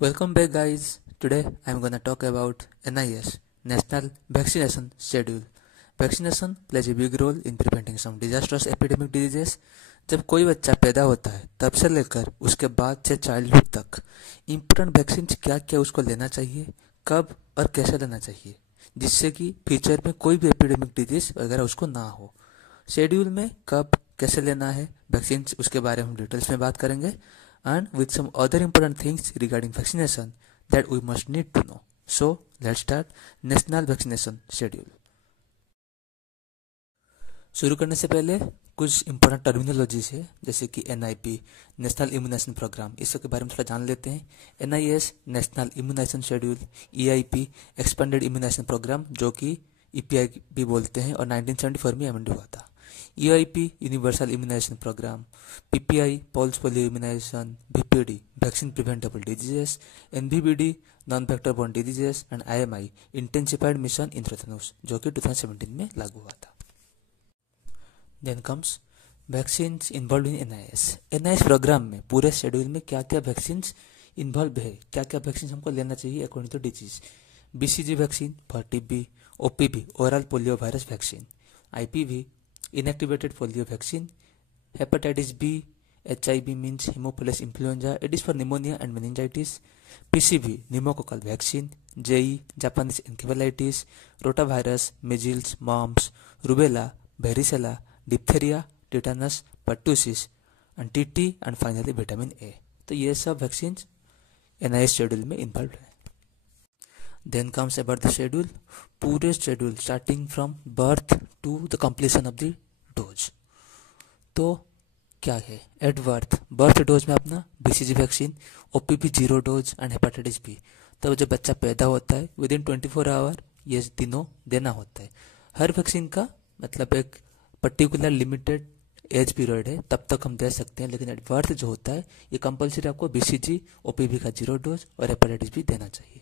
Welcome back, guys. Today I'm gonna talk about NIS, National Vaccination Schedule. Vaccination plays a big role in preventing some disastrous epidemic diseases. जब कोई बच्चा पैदा होता है तब से लेकर उसके बाद से चाइल्डहुड तक इम्पोर्टेंट वैक्सीन क्या क्या उसको लेना चाहिए, कब और कैसे लेना चाहिए, जिससे कि फ्यूचर में कोई भी एपिडेमिक डिजीज वगैरह उसको ना हो। शेड्यूल में कब कैसे लेना है वैक्सीन, उसके बारे में हम डिटेल्स में बात करेंगे, and with some other important things regarding vaccination that we must need to know. So, let's start National Vaccination Schedule. शुरू करने से पहले कुछ इंपॉर्टेंट टर्मिनोलॉजीज है, जैसे कि NIP, नेशनल इम्यूनाइजेशन प्रोग्राम, इसके बारे में थोड़ा जान लेते हैं। NIS, national immunisation schedule. EIP, expanded immunisation programme, जो कि EPI भी बोलते हैं, और 1974 में अमेंड हुआ था। EIP, universal immunization programme. PPI, pulse polio immunization. VPD, vaccine preventable diseases. NVBD, non vector borne diseases. And IMI, intensified mission Indradhanush, जो कि 2017 में लागू हुआ था। देन कम्स वैक्सीन्स इन्वॉल्व इन NIS प्रोग्राम में पूरे शेड्यूल में क्या क्या वैक्सीन्स इन्वॉल्व है, क्या क्या वैक्सीन हमको लेना चाहिए according to disease. BCG vaccine for TB, OPV, oral polio virus vaccine. IPV, inactivated polio vaccine. Hepatitis B, HIV means Haemophilus influenza, it is for pneumonia and meningitis. PCV, pneumococcal vaccine. JE, Japanese encephalitis. Rotavirus, measles, mumps, rubella, varicella, diphtheria, tetanus, pertussis, and TT, and finally vitamin A. तो ये सब vaccine NIS schedule में involve है। Then comes about the schedule, पूरे schedule starting from birth to the completion of the dose. तो क्या है at birth dose में अपना BCG vaccine, OPV 0 dose and hepatitis B. तब जब बच्चा पैदा होता है विद इन 24 आवर ये तीनों देना होता है। हर वैक्सीन का मतलब एक पर्टिकुलर लिमिटेड एज पीरियड है, तब तक हम दे सकते हैं, लेकिन एट बर्थ जो होता है ये कंपलसरी आपको BCG, OPV का 0 डोज और हेपेटाइटिस बी देना चाहिए।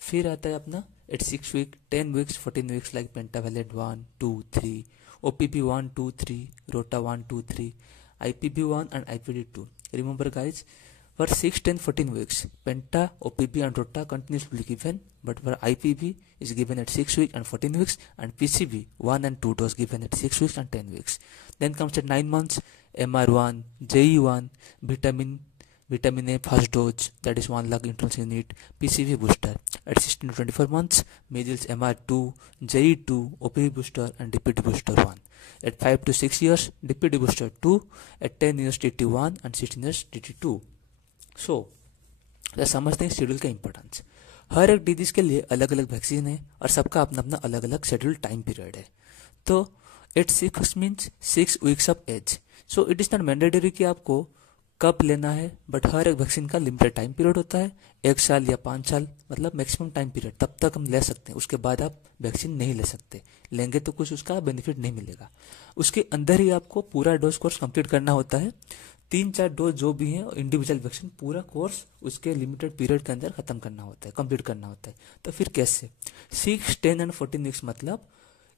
फिर आता है अपना at 6 week, 10 weeks, 14 weeks like pentavalent 1, 2, 3, OPV 1, 2, 3, Rota 1, 2, 3, IPV 1 and IPD 2. Remember guys, for 6, 10, 14 weeks, Penta, OPV and Rota continues to be given, but for IPV is given at 6 weeks and 14 weeks, and PCV 1 and 2 dose given at 6 weeks and 10 weeks. Then comes at 9 months, MR1, JE1, vitamin A first dose, that is 1 lakh internal unit, PCV booster. At 16 to 24 months, measles MR2, JE2, OPV booster and DPT booster 1. At 5 to 6 years, DPT booster 2. At 10 years, TT1 and 16 years, TT2. So, समझते हैं schedule का importance. हर एक disease के लिए अलग अलग vaccine है और सबका अपना अपना अलग अलग शेड्यूल टाइम पीरियड है। तो at 6 means 6 weeks of age. So it is not mandatory कि आपको कब लेना है, बट हर एक वैक्सीन का लिमिटेड टाइम पीरियड होता है, 1 साल या 5 साल, मतलब मैक्सिमम टाइम पीरियड, तब तक हम ले सकते हैं। उसके बाद आप वैक्सीन नहीं ले सकते, लेंगे तो कुछ उसका बेनिफिट नहीं मिलेगा। उसके अंदर ही आपको पूरा डोज कोर्स कंप्लीट करना होता है। 3-4 डोज जो भी हैं इंडिविजुअल वैक्सीन पूरा कोर्स उसके लिमिटेड पीरियड के अंदर खत्म करना होता है, कंप्लीट करना होता है। तो फिर कैसे 6, 10 एंड 14 वीक्स, मतलब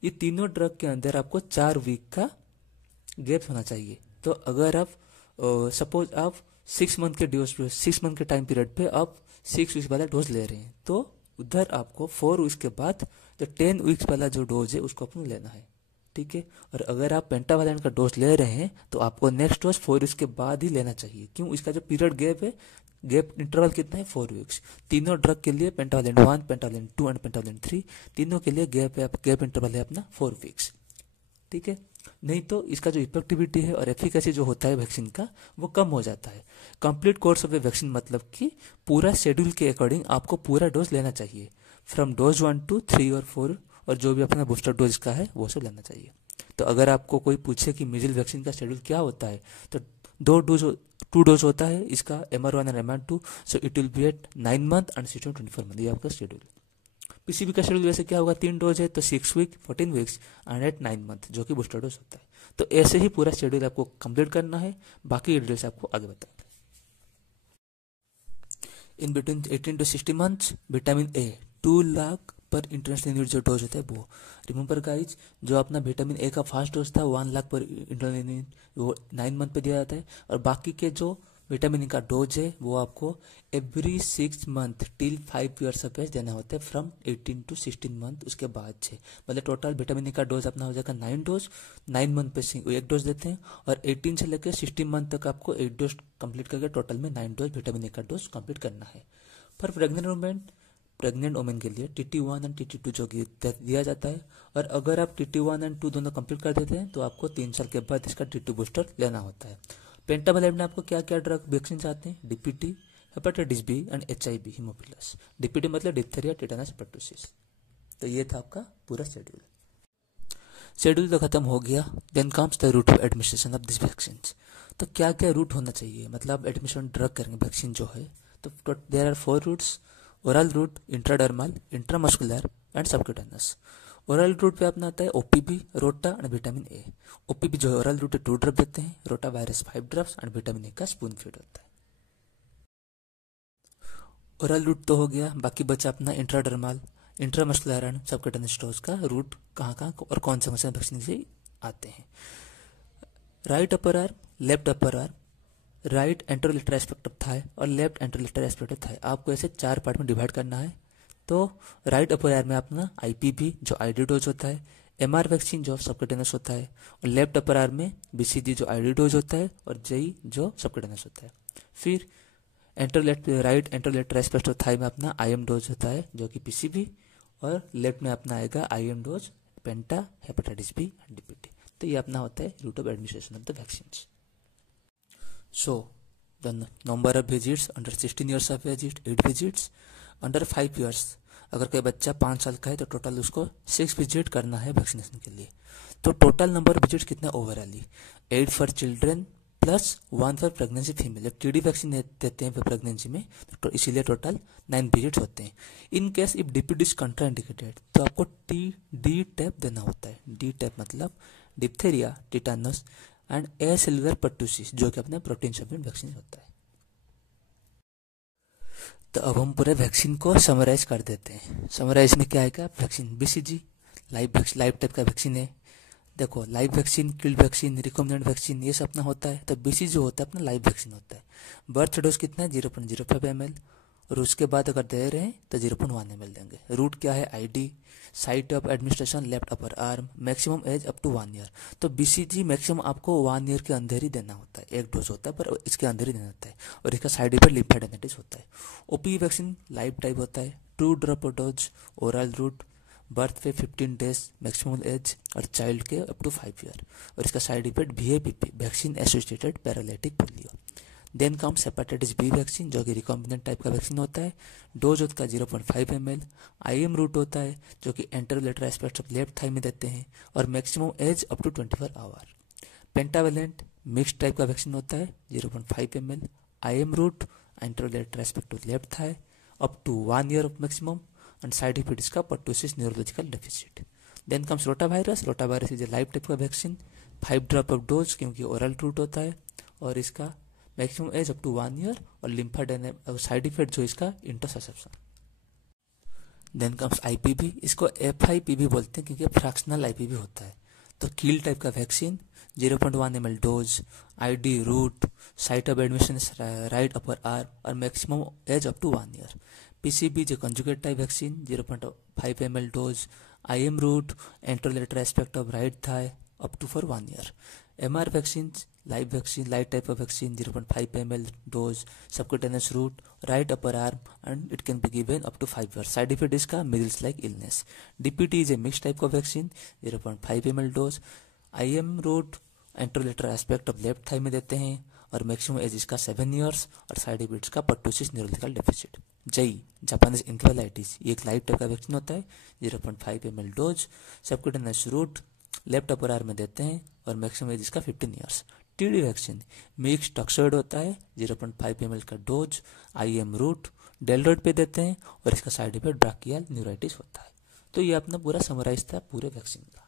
ये तीनों ड्रग के अंदर आपको 4 वीक का गैप होना चाहिए। तो अगर आप सपोज आप 6 मंथ के डोज पे, 6 मंथ के टाइम पीरियड पे आप 6 वीक्स वाला डोज ले रहे हैं, तो उधर आपको 4 वीक्स के बाद जो 10 वीक्स वाला जो डोज है उसको अपने लेना है, ठीक है। और अगर आप पेंटावेलेंट का डोज ले रहे हैं तो आपको नेक्स्ट डोज 4 वीक्स के बाद ही लेना चाहिए। क्यों? इसका जो पीरियड गैप है, गैप इंटरवल कितना है, 4 वीक्स। तीनों ड्रग के लिए पेंटावेलेंट 1, पेंटावेलेंट 2 एंड पेंटावेलेंट 3, तीनों के लिए गैप इंटरवल है अपना 4 वीक्स, ठीक है। नहीं तो इसका जो इफेक्टिविटी है और एफिकेसी जो होता है वैक्सीन का वो कम हो जाता है। Complete course of the vaccine मतलब कि पूरा शेड्यूल के अकॉर्डिंग आपको पूरा डोज लेना चाहिए, फ्रॉम डोज 1 to 3 और 4, और जो भी अपना बूस्टर डोज का है वो सब लेना चाहिए। तो अगर आपको कोई पूछे कि मीजल वैक्सीन का शेड्यूल क्या होता है, तो 2 डोज होता है इसका, MR1 and MR2। So it will be at 9 month and 16 to 24 month, ये आपका शेड्यूल। PCV का शेड्यूल वैसे क्या होगा, 3 डोज है तो 6 week, 14 weeks and at 9 month, जो कि बूस्टर डोज होता है। तो ऐसे ही पूरा शेड्यूल आपको कंप्लीट करना है, बाकी डिटेल्स आपको आगे बताएंगे। In between 18 to 60 months, vitamin A 2 lakh पर इंटरनेशनल यूनिट जो डोज होता है वो। रिमेंबर गाइज, जो अपना विटामिन ए का फर्स्ट डोज था 1 लाख पर इंटरनेशनल यूनिट, वो 9 मंथ पे दिया जाता है, और बाकी के जो विटामिन ई का डोज है वो आपको every 6 month till 5 years of age देना होता है, फ्रॉम 18 to 16 मंथ उसके बाद से। मतलब टोटल विटामिन ई का डोज अपना हो जाएगा 9 डोज, 9 मंथ पे एक डोज देते हैं, और 18 से लेकर 16 मंथ तक आपको 8 डोज कंप्लीट करके टोटल में 9 डोज विटामिन ई का डोज कंप्लीट करना है। फॉर प्रेग्नेंट वुमेन के लिए TT1 एंड TT2 जो कि दिया जाता है, और अगर आप TT1 एंड 2 दोनों कंप्लीट कर देते हैं तो आपको 3 साल के बाद इसका TT बूस्टर लेना होता है। पेंटाबलेट में आपको क्या क्या ड्रग वैक्सीन आते हैं? DPT, hepatitis B and HIV haemophilus. DPT मतलब डिप्थेरिया, टेटानस, परटूसिस। तो ये था आपका पूरा शेड्यूल तो खत्म हो गया। Then comes the route of administration of this vaccine. तो क्या क्या रूट होना चाहिए, मतलब एडमिशन ड्रग करेंगे वैक्सीन जो है, तो there are 4 routes: oral route, intradermal, intramuscular and subcutaneous. Oral route पे अपना आता है OPV, रोटा एंड विटामिन ए। OPV जो है ओरल रूट 2 ड्रॉप देते हैं, rota virus 5 drops and vitamin A का स्पून फीड होता है। ओरल रूट तो हो गया, बाकी बचा अपना intradermal, intramuscular and subcutaneous dose का रूट कहाँ और कौन से वैक्सीन से आते हैं। Right upper arm, left upper arm, right anterolateral aspect of thigh और left anterolateral aspect of thigh, आपको ऐसे 4 पार्ट में डिवाइड करना है। तो राइट अपर आर्म में अपना IPV जो ID डोज होता है, MR वैक्सीन जो सबक्यूटेनस होता है, और लेफ्ट अपर आर्म में BCG जो ID डोज होता है, और JE जो सबक्यूटेनस होता है। फिर right anterolateral aspect of Thai में अपना IM डोज होता है जो कि PCV, और लेफ्ट में अपना आएगा IM dose penta, hepatitis B and DPT। तो ये अपना होता है route of administration of the vaccine. So, the number of visits under 16 years of age is 8 visits. Under 5 years, अगर कोई बच्चा 5 साल का है तो टोटल उसको 6 विजिट करना है वैक्सीनेशन के लिए। तो टोटल नंबर ऑफ विजिट कितना ओवरऑली? 8 for children plus 1 for pregnancy female. जब TD वैक्सीन देते हैं प्रेगनेंसी में तो इसीलिए टोटल 9 विजिट्स होते हैं। In case if DPT is contraindicated तो आपको D टैप देना होता है। D टैप मतलब डिप्थेरिया, टिटानस एंड एसिलुलर परटूसिस जो कि अपने प्रोटीन सप्लीमेंट वैक्सीन होता है। तो अब हम पूरे वैक्सीन को समराइज कर देते हैं। समराइज में क्या आएगा? वैक्सीन BCG लाइव टाइप का वैक्सीन है। देखो live vaccine, killed vaccine, recombinant vaccine ये सब अपना होता है। तो BCG जो होता है अपना लाइव वैक्सीन होता है। बर्थ डोज कितना है? 0.05 ml, और उसके बाद अगर दे रहे हैं तो 0.1 ml देंगे। रूट क्या है? ID, site of administration left upper arm, maximum age up to 1 year. तो BCG मैक्सिमम आपको 1 ईयर के अंदर ही देना होता है। एक डोज होता है पर इसके अंदर ही देना होता है, और इसका साइड इफेक्ट लिम्फेडेमाइटिस होता है। OPV वैक्सीन लाइव टाइप होता है, 2 drop dose, oral route, birth पे 15 डेज मैक्सिमम एज, और चाइल्ड के अप टू 5 ईयर, और इसका side effect VAPP, vaccine associated paralytic polio. Then comes hepatitis B vaccine जो कि रिकॉम्बिनेंट टाइप का वैक्सीन होता है। डोज होता है 0.5 ml। IM रूट होता है जो कि anterolateral aspect of left thigh में देते हैं, और maximum age up to 24 hour. Pentavalent mix type का वैक्सीन होता है 0.5 ml। IM route anterolateral aspect of left thigh up to 1 year of maximum, and side effect इसका pertussis neurological deficit. Then comes rotavirus. Rotavirus is a live type का vaccine, 5 drop of dose क्योंकि oral route होता है, और इसका maximum age up to 1 year, और लिम्फाडेनेम side effect जो इसका इंटरसेप्शन। देन कम्स IPV, इसको FIPV बोलते हैं क्योंकि फ्रैक्शनल IPV होता है। तो कील टाइप का vaccine 0.1 ml dose, ID route, site of admission right upper arm, और maximum age up to 1 year. PCB जो conjugate type vaccine 0.5 ml dose, IM route anterolateral aspect of right thigh up to for 1 year. MR vaccine live type of vaccine 0.5 ml dose, subcutaneous route, right upper arm, and it can be given up to 5 year. Side effect इसका measles like illness. DPT is a mix type का vaccine 0.5 ml dose, IM route anterolateral aspect of left thigh में देते हैं, और maximum age इसका 7 years, और side effects का pertussis neurological deficit. JE Japanese encephalitis, ये एक लाइव टाइप का वैक्सीन होता है 0.5 ml dose, subcutaneous route left upper arm में देते हैं, और मैक्सिमम एज इसका 15 years. TD vaccine mix toxoid होता है 0.5 ml का डोज, IM रूट डेल्डोइड पे देते हैं, और इसका साइड इफेक्ट ब्राकियल न्यूराइटिस होता है। तो ये अपना पूरा समराइज था पूरे वैक्सीन का।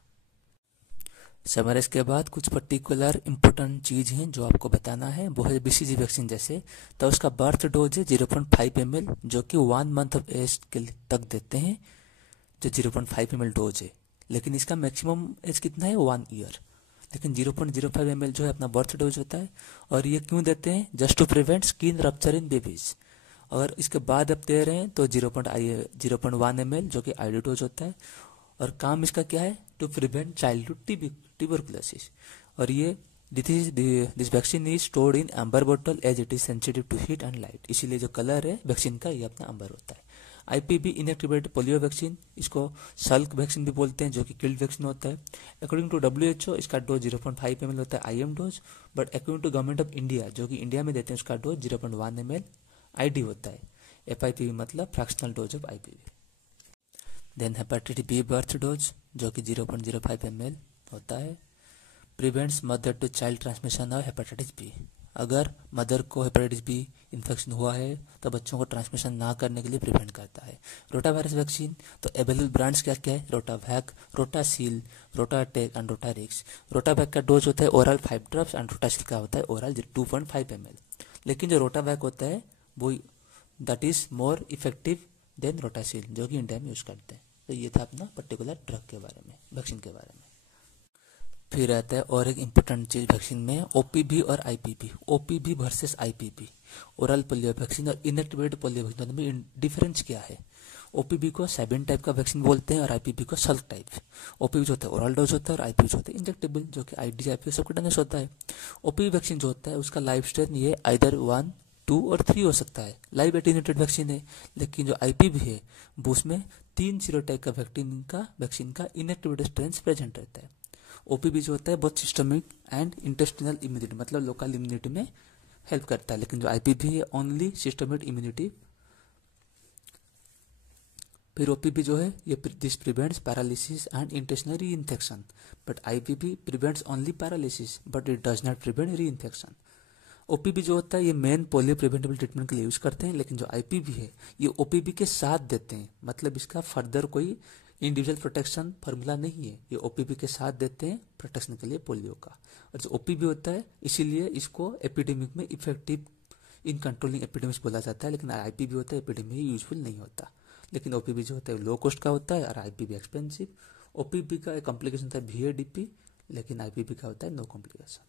समराइज के बाद कुछ पर्टिकुलर इंपॉर्टेंट चीज हैं जो आपको बताना है, वो है BCG वैक्सीन जैसे। तो उसका बर्थ डोज है 0.5 ml जो कि 1 मंथ ऑफ एज के तक देते हैं, जो 0.5 ml डोज है। लेकिन इसका मैक्सिमम एज कितना है? 1 ईयर। लेकिन 0.05 ml जो है अपना बर्थ डोज होता है। और ये क्यों देते हैं? Just to prevent skin rupture in babies. अगर इसके बाद आप दे रहे हैं तो 0.1 ml जो कि आईडी डोज होता है। और काम इसका क्या है? To prevent childhood tuberculosis. और ये this vaccine is stored in amber बोतल as it is sensitive to heat and light. इसीलिए जो कलर है वैक्सीन का ये अपना एम्बर होता है। आईपीवी इनएक्टिवेटेड पोलियो वैक्सीन, इसको सल्क वैक्सीन भी बोलते हैं, जो कि किल्ड वैक्सीन होता है। अकॉर्डिंग टू डब्ल्यूएचओ इसका डोज 0.5 ml होता है IM dose, but according to government of India जो कि इंडिया में देते हैं उसका डोज 0.1 ml आईडी होता है। एफआईपीवी मतलब fractional dose of IPV. Then hepatitis B birth dose जो कि 0.05 ml होता है। Prevents mother to child transmission of hepatitis B. अगर मदर को हेपेटाइटिस बी इन्फेक्शन हुआ है तो बच्चों को ट्रांसमिशन ना करने के लिए प्रिवेंट करता है। रोटावायरस वैक्सीन, तो अवेलेबल ब्रांड्स क्या क्या है? Rotavac, Rotasiil, RotaTeq and Rotarix. Rotavac का डोज होता है ओरल 5 ड्रॉप्स एंड रोटासील का होता है ओरल 2.5 ml। लेकिन जो रोटावैक होता है वो that is more effective than Rotasiil जो कि इंडिया में यूज करते हैं। तो ये था अपना पर्टिकुलर ड्रग के बारे में, वैक्सीन के बारे में। फिर आता है और एक इम्पोर्टेंट चीज वैक्सीन में, ओपीवी और IPv. OPV versus IPv, oral polio vaccine और इनएक्टिवेटेड पोलियो वैक्सीन में डिफरेंस क्या है? ओपीवी को सेबेन टाइप का वैक्सीन बोलते हैं और आईपीवी को सल्क टाइप। ओपीवी जो होता है ओरल डोज होता है और आईपीवी जो होता है इंजेक्टेबल, जो कि आईडी आईपीवी सबकूटेनियस होता है। ओपीवी वैक्सीन जो होता है उसका लाइफ स्टेन ये आइदर 1, 2 और 3 हो सकता है, लाइव एटेन्यूएटेड वैक्सीन है। लेकिन जो आईपीवी है वो उसमें 3 सीरोटाइप का वैक्सीन का इनएक्टिवेटेड स्ट्रेन प्रेजेंट रहता है। ओपीवी जो होता है बहुत सिस्टमिक एंड इंटेस्टिनल इम्यूनिटी मतलब लोकल इम्यूनिटी में हेल्प करता है। लेकिन जो आईपीवी है ओनली सिस्टमिक इम्यूनिटी। फिर ओपीवी जो है ये this prevents paralysis and intestinal reinfection, but IPV prevents only paralysis but it does not prevent reinfection. OPV जो होता है ये मेन पोलियो प्रिवेंटेबल ट्रीटमेंट के लिए यूज करते हैं। लेकिन जो आईपीवी है ये ओपीवी के साथ देते हैं, मतलब इसका फर्दर कोई इंडिविजुअल प्रोटेक्शन फार्मूला नहीं है, ये ओपीवी के साथ देते हैं प्रोटेक्शन के लिए पोलियो का। और जो ओपीवी होता है इसीलिए इसको एपिडेमिक में इफेक्टिव इन कंट्रोलिंग एपिडेमिक्स बोला जाता है। लेकिन आईपीवी होता है एपिडेमिक में यूजफुल नहीं होता। लेकिन ओपीवी जो होता है लो कॉस्ट का होता है और आईपीवी एक्सपेंसिव। ओपीवी का एक कॉम्प्लिकेशन होता है VADP, लेकिन आईपीवी का होता है no complication.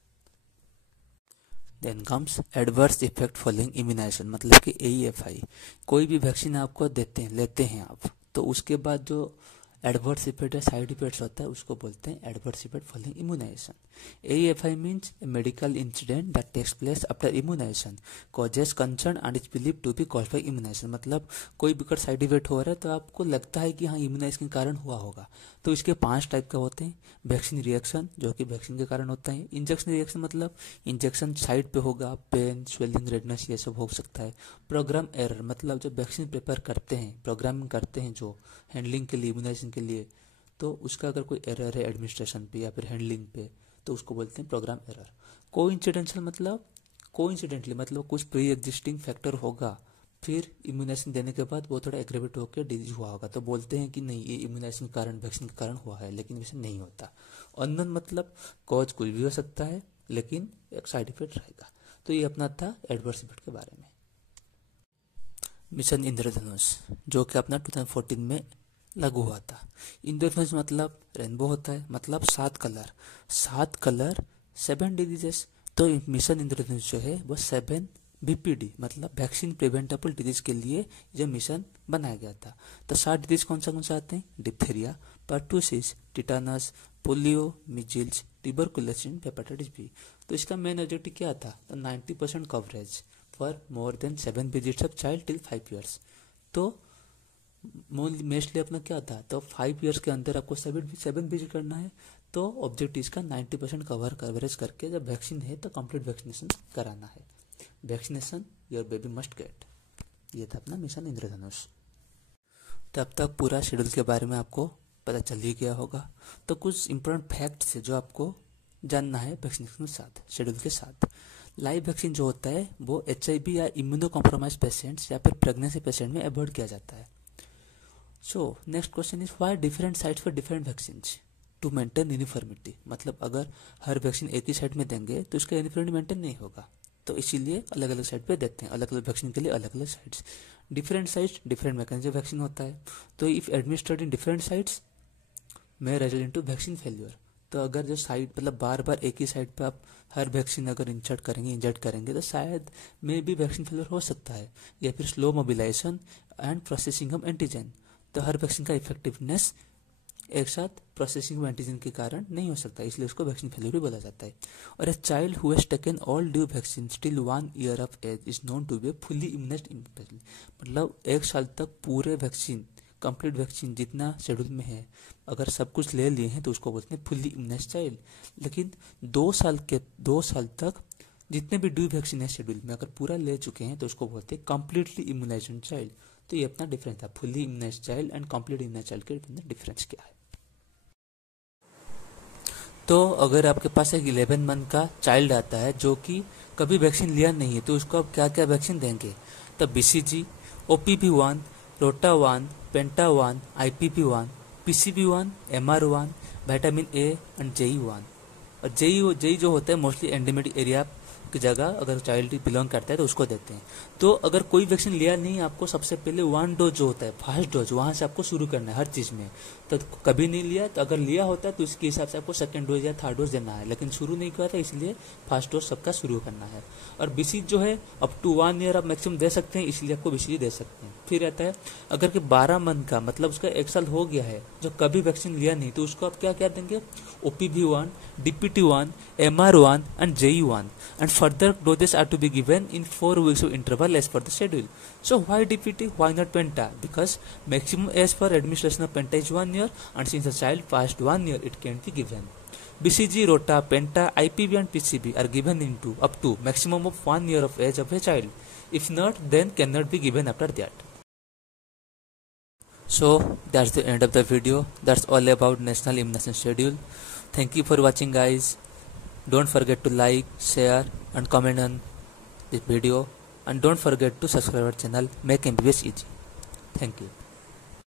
Then comes adverse effect following immunisation, मतलब कि AEFI। कोई भी वैक्सीन आपको लेते हैं आप, तो उसके बाद जो एडवर्स इफेक्ट या साइड इफेक्ट्स होता है उसको बोलते हैं adverse effect following immunisation. AEFI means a medical incident that takes place after immunisation causes concern and is believe to be caused by immunisation. मतलब कोई भी साइड इफेक्ट हो रहा है तो आपको लगता है कि हाँ इम्यूनाइजेशन के कारण हुआ होगा। तो इसके 5 टाइप का होते हैं। वैक्सीन रिएक्शन जो कि वैक्सीन के कारण होता है। इंजेक्शन रिएक्शन मतलब इंजेक्शन साइड पे होगा, पेन, स्वेलिंग, रेडनेस ये सब हो सकता है। प्रोग्राम एरर मतलब जब वैक्सीन प्रिपेयर करते हैं, प्रोग्रामिंग करते हैं जो हैंडलिंग के लिए, इम्यूनाइजेशन के लिए, तो उसका अगर कोई एरर है एडमिनिस्ट्रेशन पे या फिर हैंडलिंग पे तो उसको बोलते हैं प्रोग्राम एरर। कोइंसिडेंटली मतलब कुछ प्री एग्जिस्टिंग फैक्टर होगा, फिर इम्यूनाइजेशन देने के बाद वो थोड़ा एग्रेवेट होकर डिजीज हुआ होगा, तो बोलते हैं कि नहीं ये इम्यूनाइजेशन के कारण, वैक्सीन के कारण हुआ है, लेकिन वैसे नहीं होता। अननोन मतलब कॉज कुछ भी हो सकता है लेकिन एक साइड इफेक्ट रहेगा। तो ये अपना था एडवर्स इफेक्ट के बारे में। मिशन इंद्रधनुष जो कि अपना 2014 में लागू हुआ था। इंद्रधनुष मतलब रेनबो होता है, मतलब 7 कलर 7 डिजीजेस। तो मिशन इंद्रधनुष जो है वो 7 BPD मतलब वैक्सीन प्रिवेंटेबल डिजीज के लिए यह मिशन बनाया गया था। तो 7 डिजीज कौन सा आते हैं? Diphtheria, pertussis, tetanus, polio, measles, tuberculosis, hepatitis B. तो इसका मेन ऑब्जेक्टिव क्या था? तो 90% coverage for more than 7 visits of child till 5 years। तो मोस्टली अपना क्या था? तो 5 years के अंदर आपको 7 विजिट करना है। तो ऑब्जेक्टिव इसका 90% कवरेज करके जब वैक्सीन है तो कंप्लीट वैक्सीनेशन कराना है। Vaccination your baby must get. ये था अपना मिशन इंद्रधनुष। तब तक पूरा शेड्यूल के बारे में आपको पता चल ही गया होगा। तो कुछ इंपॉर्टेंट फैक्ट्स है जो आपको जानना है वैक्सीनेशन के साथ, शेड्यूल के साथ। लाइव वैक्सीन जो होता है वो HIV या इम्यूनो कॉम्प्रोमाइज पेशेंट्स या फिर प्रेगनेंसी पेशेंट में अवॉइड किया जाता है। So next question is why different sites for different vaccine? To maintain uniformity, मतलब अगर हर वैक्सीन एक ही साइट में देंगे तो इसका यूनिफॉर्मिटी मेंटेन नहीं होगा, तो इसीलिए अलग अलग साइट पे देते हैं, अलग अलग वैक्सीन के लिए अलग अलग sites. Different sites different mechanism vaccine होता है। तो if administered in different sites may result into vaccine failure. तो अगर जो साइड मतलब बार बार एक ही साइड पे आप हर वैक्सीन अगर इंजेक्ट करेंगे तो शायद में भी वैक्सीन फेलियर हो सकता है, या फिर slow mobilisation and processing of antigen. तो हर वैक्सीन का इफेक्टिवनेस एक साथ प्रोसेसिंग ऑफ एंटीजन के कारण नहीं हो सकता, इसलिए उसको वैक्सीन फेलियर भी बोला जाता है। और a child who has taken all due vaccine till 1 year of age is known to be a fully immunised individual. मतलब 1 साल तक पूरे वैक्सीन, कंप्लीट वैक्सीन जितना शेड्यूल में है, अगर सब कुछ ले लिए हैं तो उसको बोलते हैं फुल्ली इम्यूनाइज्ड चाइल्ड। लेकिन 2 साल तक जितने भी ड्यू वैक्सीन है शेड्यूल में अगर पूरा ले चुके हैं तो उसको बोलते हैं कंप्लीटली इम्यूनाइज्ड चाइल्ड। तो ये अपना डिफरेंस था, fully immunised child and complete immunised child के डिफरेंस क्या है। तो अगर आपके पास एक 11 मंथ का चाइल्ड आता है जो कि कभी वैक्सीन लिया नहीं है, तो उसको आप क्या क्या वैक्सीन देंगे? तो BCG, OPV1, रोटा 1, पेंटा 1, IPV1, PCV1, MR1, vitamin A and JE1। और जेई जो होता है मोस्टली एंडेमिक एरिया की जगह अगर चाइल्ड बिलोंग करता है तो उसको देते हैं। तो अगर कोई वैक्सीन लिया नहीं, आपको सबसे पहले 1 डोज जो होता है फर्स्ट डोज, वहां से आपको शुरू करना है हर चीज में। तो कभी नहीं लिया, तो अगर लिया होता है तो इसके हिसाब से आपको सेकंड डोज या थर्ड डोज देना है, लेकिन शुरू नहीं किया था इसलिए फर्स्ट डोज सबका शुरू करना है। और BCG जो है अप टू 1 ईयर आप मैक्सिमम दे सकते हैं, इसलिए आपको BCG दे सकते हैं। फिर रहता है अगर कि 12 मंथ का मतलब उसका 1 साल हो गया है जो कभी वैक्सीन लिया नहीं, तो उसको आप क्या क्या देंगे? OPV1, DPT1, MR1 and JE1, and further doses are to be given in 4 weeks of interval as per the schedule. So why DPT? Why not Penta? Because maximum age for administration of Penta is 1 year, and since the child passed 1 year, it can be given. BCG, Rota, Penta, IPV and PCB are given into up to maximum of 1 year of age of a child. If not, then cannot be given after that. So that's the end of the video. That's all about National Immunization Schedule. Thank you for watching, guys. Don't forget to like, share and comment on this video, and don't forget to subscribe our channel Make MBBS Easy. Thank you.